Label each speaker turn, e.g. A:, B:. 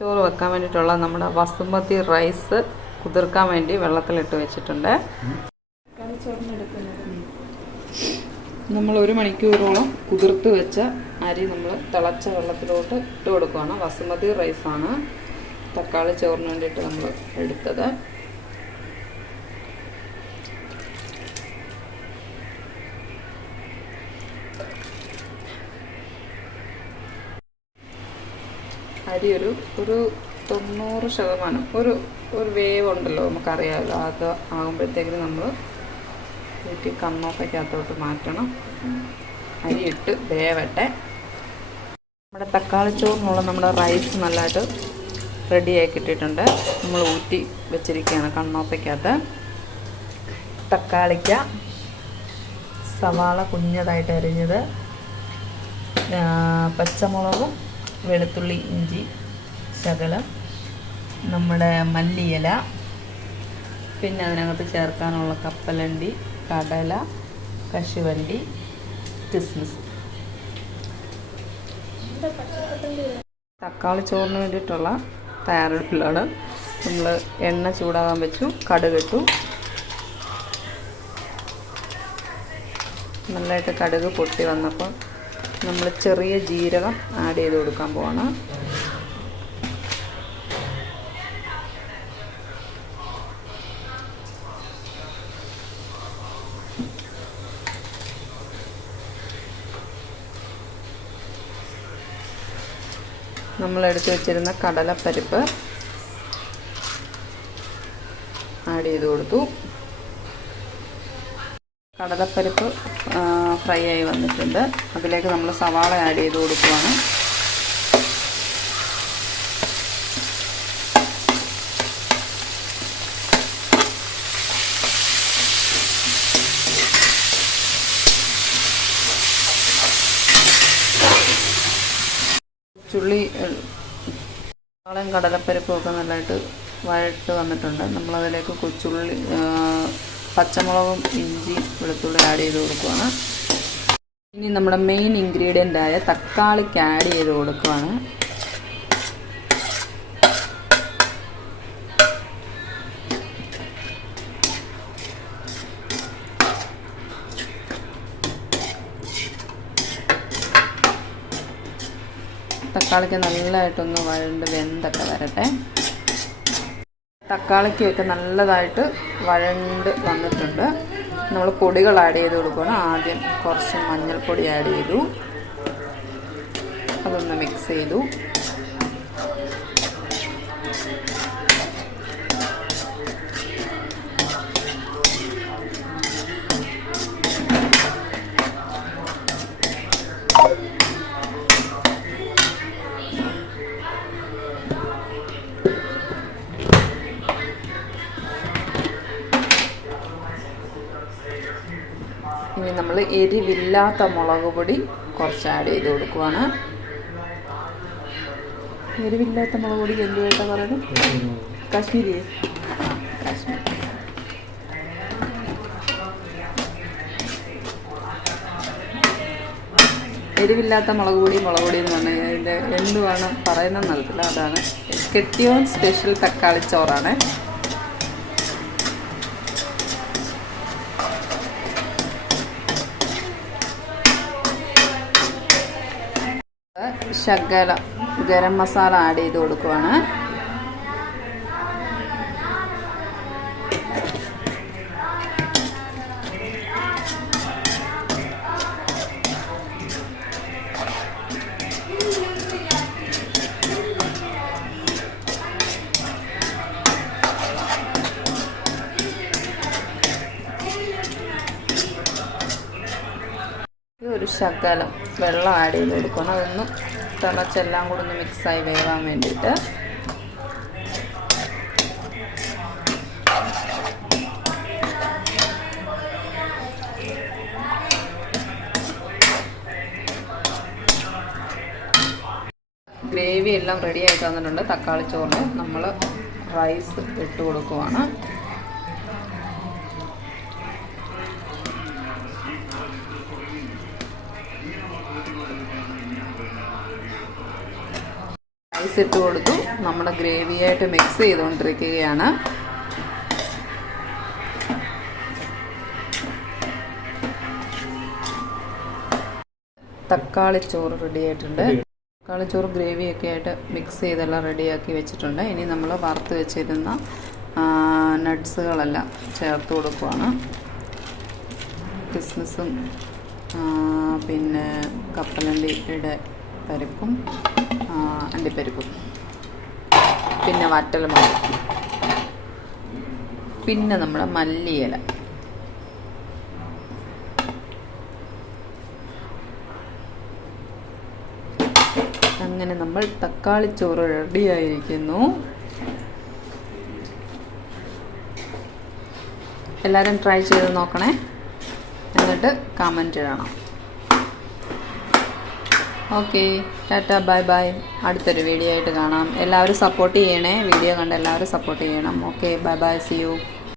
A: ചോറ് വെക്കാൻ വേണ്ടിയിട്ടുള്ള നമ്മുടെ വസുമതി റൈസ് കുതിർക്കാൻ വേണ്ടി വെള്ളത്തിലിട്ട് വെച്ചിട്ടുണ്ട്. നമ്മൾ ഒരു മണിക്കൂറോളം കുതിർത്ത് വെച്ച അരി നമ്മൾ തിളച്ച വെള്ളത്തിലോട്ട് ഇട്ട് കൊടുക്കുകയാണ് വസുമതി റൈസാണ് തക്കാളി ചോറിന് വേണ്ടിയിട്ട് നമ്മൾ എടുത്തത്. അരി ഒരു ഒരു തൊണ്ണൂറ് ശതമാനം ഒരു ഒരു വേവ് ഉണ്ടല്ലോ നമുക്കറിയാമല്ലോ. അത് ആകുമ്പോഴത്തേക്കിന് നമ്മൾ വീട്ടിൽ കണ്ണോക്കകത്തോട്ട് മാറ്റണം. അരി ഇട്ട് വേവട്ടെ. നമ്മുടെ തക്കാളി ചോറിനുള്ള നമ്മുടെ റൈസ് നല്ലതായിട്ട് റെഡിയാക്കി ഇട്ടിട്ടുണ്ട് നമ്മൾ ഊറ്റി വെച്ചിരിക്കുകയാണ് കണ്ണോപ്പയ്ക്കകത്ത് തക്കാളിക്ക സവാള കുഞ്ഞതായിട്ട് അരിഞ്ഞത് പച്ചമുളകും വെളുത്തുള്ളി ഇഞ്ചി ശകലം നമ്മുടെ മല്ലിയില പിന്നെ അതിനകത്ത് ചേർക്കാനുള്ള കപ്പലണ്ടി കടല കശുവണ്ടി കിസ്മിസ്. തക്കാളി ചോറിന് വേണ്ടിയിട്ടുള്ള തയ്യാറെടുപ്പിലാണ്. നമ്മൾ എണ്ണ ചൂടാകാൻ വെച്ചു കടുകിട്ടു നല്ലതായിട്ട് കടുക് പൊട്ടി വന്നപ്പോൾ നമ്മൾ ചെറിയ ജീരകം ആഡ് ചെയ്ത് കൊടുക്കാൻ പോവാണ്. നമ്മൾ എടുത്തു വെച്ചിരുന്ന കടലപ്പരിപ്പ് ആഡ് ചെയ്ത് കൊടുത്തു. കടലപ്പരിപ്പ് ഫ്രൈ ആയി വന്നിട്ടുണ്ട്. അതിലേക്ക് നമ്മൾ സവാള ആഡ് ചെയ്ത് കൊടുക്കുവാണ്. ചുള്ളി സവാളയും കടലപ്പരിപ്പും ഒക്കെ നല്ലതായിട്ട് വഴട്ട് വന്നിട്ടുണ്ട്. നമ്മളതിലേക്ക് കൊച്ചുള്ളി പച്ചമുളകും ഇഞ്ചി വെളുത്തുള്ളി ആഡ് ചെയ്ത് കൊടുക്കുവാണ്. ഇനി നമ്മുടെ മെയിൻ ഇൻഗ്രീഡിയന്റ് ആയ തക്കാളിക്ക് ആഡ് ചെയ്ത് കൊടുക്കുവാണ്. തക്കാളിക്ക് നല്ലതായിട്ടൊന്ന് വഴണ്ട് വെന്തൊക്കെ വരട്ടെ. തക്കാളിക്കൊക്കെ നല്ലതായിട്ട് വഴണ്ട് വന്നിട്ടുണ്ട്. നമ്മൾ പൊടികൾ ആഡ് ചെയ്ത് കൊടുക്കണം ആദ്യം കുറച്ച് മഞ്ഞൾപ്പൊടി ആഡ് ചെയ്തു. അതൊന്ന് മിക്സ് ചെയ്തു. നമ്മൾ എരിവില്ലാത്ത മുളക് പൊടി കുറച്ച് ആഡ് ചെയ്ത് കൊടുക്കുവാണ്. എരിവില്ലാത്ത മുളക് പൊടി എന്തുവായിട്ടാ പറയുന്നത് കാശ്മീരി. കാശ്മീരി. എരിവില്ലാത്ത മുളക് പൊടി മുളക് പൊടി എന്ന് പറഞ്ഞു കഴിഞ്ഞാൽ ഇതിന്റെ എന്തുവാണ് പറയുന്നത് അറിയത്തില്ല. അതാണ് കെട്ടിയോൺ സ്പെഷ്യൽ തക്കാളി ചോറാണ്. ശകലം ഗരം മസാല ആഡ് ചെയ്ത് കൊടുക്കുവാണ്. ഒരു ശകലം വെള്ളം ആഡ് ചെയ്ത് കൊടുക്കണം അതൊന്ന് തിളച്ചെല്ലാം കൂടെ ഒന്ന് മിക്സായി വേവാൻ വേണ്ടിയിട്ട്. ഗ്രേവി എല്ലാം റെഡി ആയിട്ട് വന്നിട്ടുണ്ട് തക്കാളി ചോറിന് നമ്മൾ റൈസ് ഇട്ട് കൊടുക്കുവാണ്. റൈസ് ഇട്ട് കൊടുത്തു. നമ്മുടെ ഗ്രേവിയായിട്ട് മിക്സ് ചെയ്തുകൊണ്ടിരിക്കുകയാണ് തക്കാളി ചോറ് റെഡിയായിട്ടുണ്ട് തക്കാളി ചോറ് ഗ്രേവിയൊക്കെ ആയിട്ട് മിക്സ് ചെയ്തെല്ലാം റെഡിയാക്കി വെച്ചിട്ടുണ്ട്. ഇനി നമ്മൾ വറുത്ത് വെച്ചിരുന്ന നട്ട്സുകളെല്ലാം ചേർത്ത് കൊടുക്കുവാണ്. കിസ്മിസും പിന്നെ കപ്പലണ്ടിയുടെ പരിപ്പും അണ്ടിപ്പരിപ്പും. പിന്നെ വറ്റൽമുളക് പിന്നെ നമ്മൾ മല്ലിയില. അങ്ങനെ നമ്മൾ തക്കാളി ചോറ് റെഡിയായിരിക്കുന്നു എല്ലാവരും ട്രൈ ചെയ്ത് നോക്കണേ. എന്നിട്ട് കമന്റ് ഇടണം. Okay tata bye bye. അടുത്തൊരു വീഡിയോ ആയിട്ട് കാണാം. എല്ലാവരും സപ്പോർട്ട് ചെയ്യണേ. വീഡിയോ കണ്ട് എല്ലാവരും സപ്പോർട്ട് ചെയ്യണം. Okay bye bye. See you